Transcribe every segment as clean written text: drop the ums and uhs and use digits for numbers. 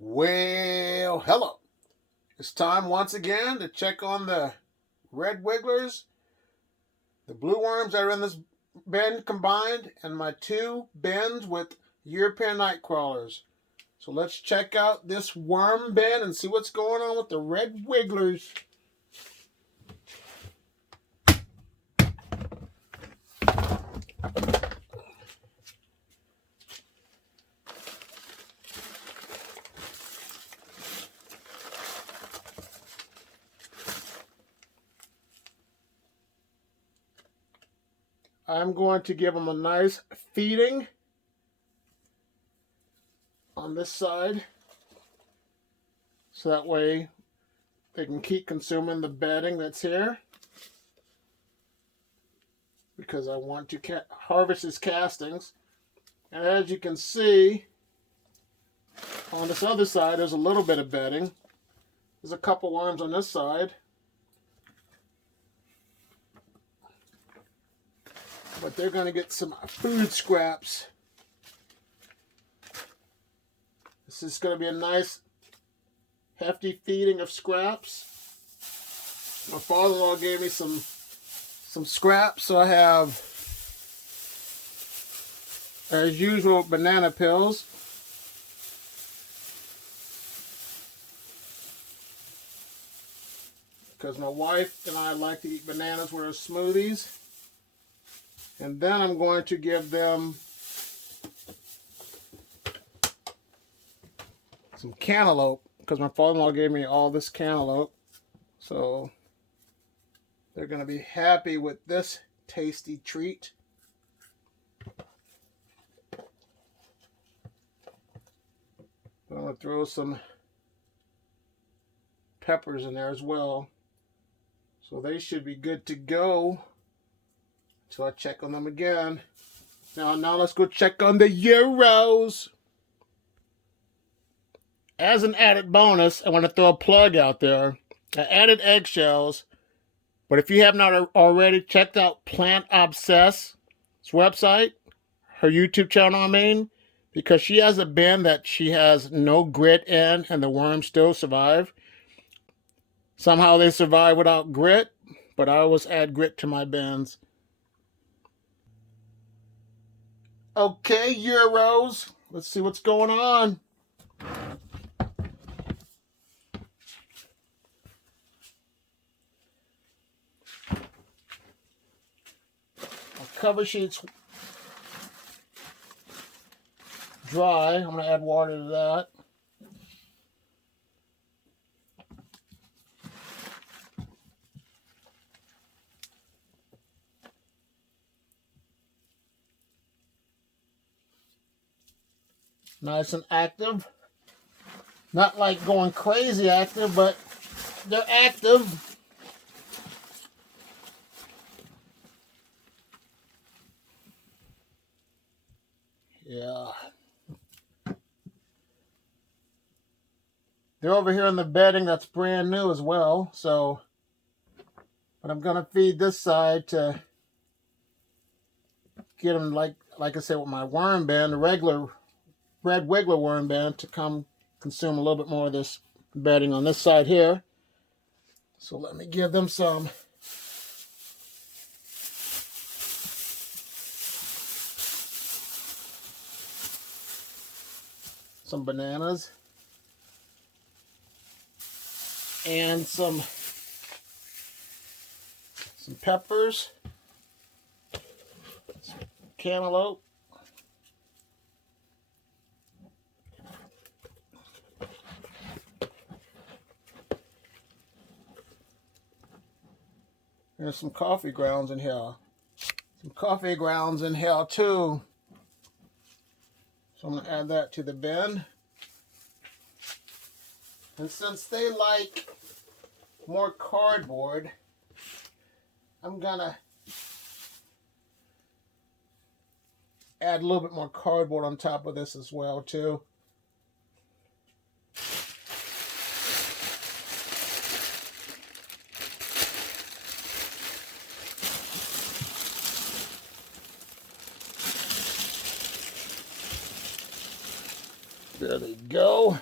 Well, hello. It's time once again to check on the red wigglers, the blue worms that are in this bin combined, and my two bins with European night crawlers. So let's check out this worm bin and see what's going on with the red wigglers. I'm going to give them a nice feeding on this side, so that way they can keep consuming the bedding that's here, because I want to harvest his castings. And as you can see, on this other side, there's a little bit of bedding. There's a couple worms on this side. But they're going to get some food scraps. This is going to be a nice, hefty feeding of scraps. My father-in-law gave me some scraps, so I have, as usual, banana peels. Because my wife and I like to eat bananas with our smoothies. And then I'm going to give them some cantaloupe, because my father-in-law gave me all this cantaloupe. So they're going to be happy with this tasty treat. I'm going to throw some peppers in there as well. So they should be good to go. So I check on them again. Now let's go check on the Euros. As an added bonus, I want to throw a plug out there. I added eggshells, but if you have not already checked out Plant Obsess's website, her YouTube channel, I mean, because she has a bin that she has no grit in and the worms still survive. Somehow they survive without grit, but I always add grit to my bins. Okay, Euros, let's see what's going on. Cover sheet's dry. I'm going to add water to that. Nice and active. Not like going crazy active, but they're active. Yeah. They're over here in the bedding that's brand new as well. So, but I'm going to feed this side to get them, like I said, with my worm bin, the regular red wiggler worm bin, to come consume a little bit more of this bedding on this side here. So let me give them some bananas and some peppers, some cantaloupe, there's some coffee grounds in here. Some coffee grounds in here too. So I'm going to add that to the bin. And since they like more cardboard, I'm going to add a little bit more cardboard on top of this as well too. There they go.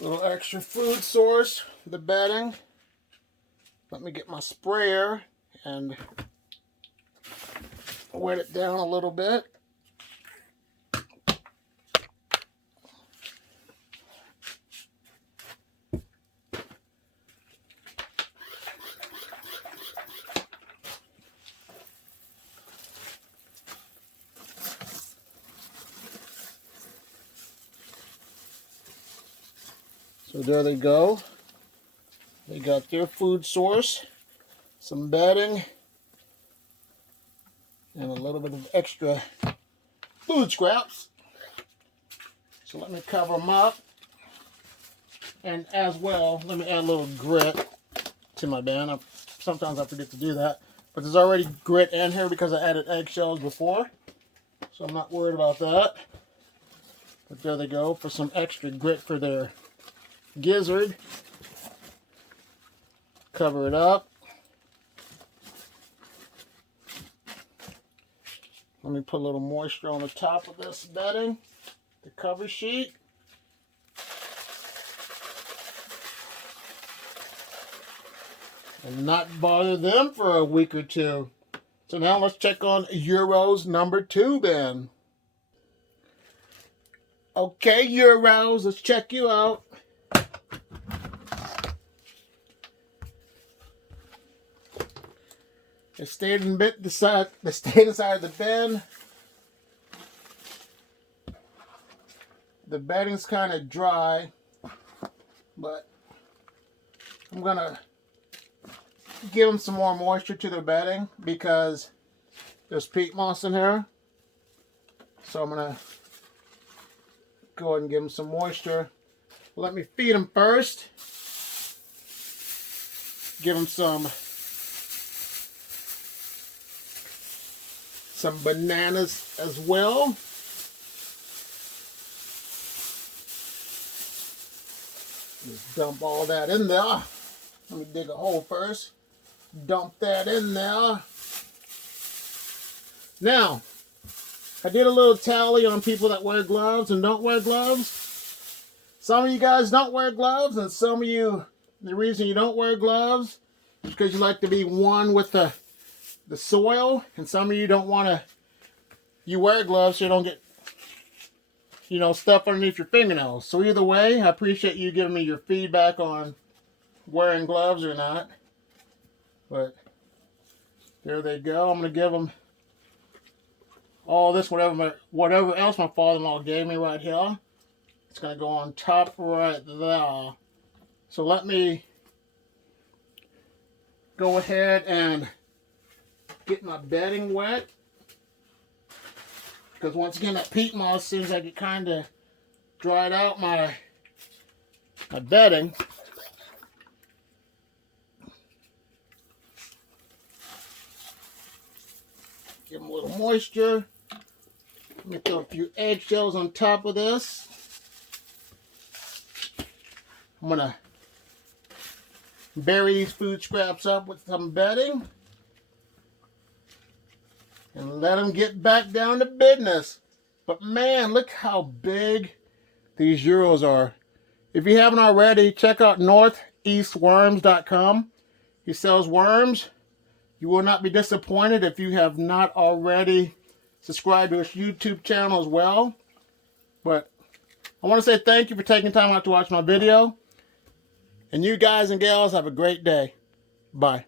Little extra food source for the bedding. Let me get my sprayer and wet it down a little bit. So there they go. They got their food source, some bedding, and a little bit of extra food scraps. So let me cover them up. And as well, let me add a little grit to my bin. Sometimes I forget to do that. But there's already grit in here because I added eggshells before. So I'm not worried about that. But there they go for some extra grit for their gizzard. Cover it up. Let me put a little moisture on the top of this bedding, the cover sheet. And not bother them for a week or two. So now let's check on Euros number 2 then. Okay, Euros, let's check you out. It stayed inside of the bin. The bedding's kind of dry, but I'm gonna give them some more moisture to their bedding because there's peat moss in here. So I'm gonna go ahead and give them some moisture. Let me feed them first. Give them some bananas as well. Just dump all that in there. Let me dig a hole first. Dump that in there. Now, I did a little tally on people that wear gloves and don't wear gloves. Some of you guys don't wear gloves, and some of you, the reason you don't wear gloves is because you like to be one with the soil, and some of you don't want to, you wear gloves so you don't get, stuff underneath your fingernails. So either way, I appreciate you giving me your feedback on wearing gloves or not. But there they go. I'm going to give them all this, whatever else my father-in-law gave me right here. It's going to go on top right there. So let me go ahead and get my bedding wet. Because once again, that peat moss seems like it kind of dried out my bedding. Give them a little moisture. Let me throw a few eggshells on top of this. I'm going to bury these food scraps up with some bedding. And let them get back down to business. But man, look how big these Euros are. If you haven't already, check out northeastworms.com. He sells worms. You will not be disappointed if you have not already subscribed to his YouTube channel as well. But I want to say thank you for taking time out to watch my video. And you guys and gals have a great day. Bye.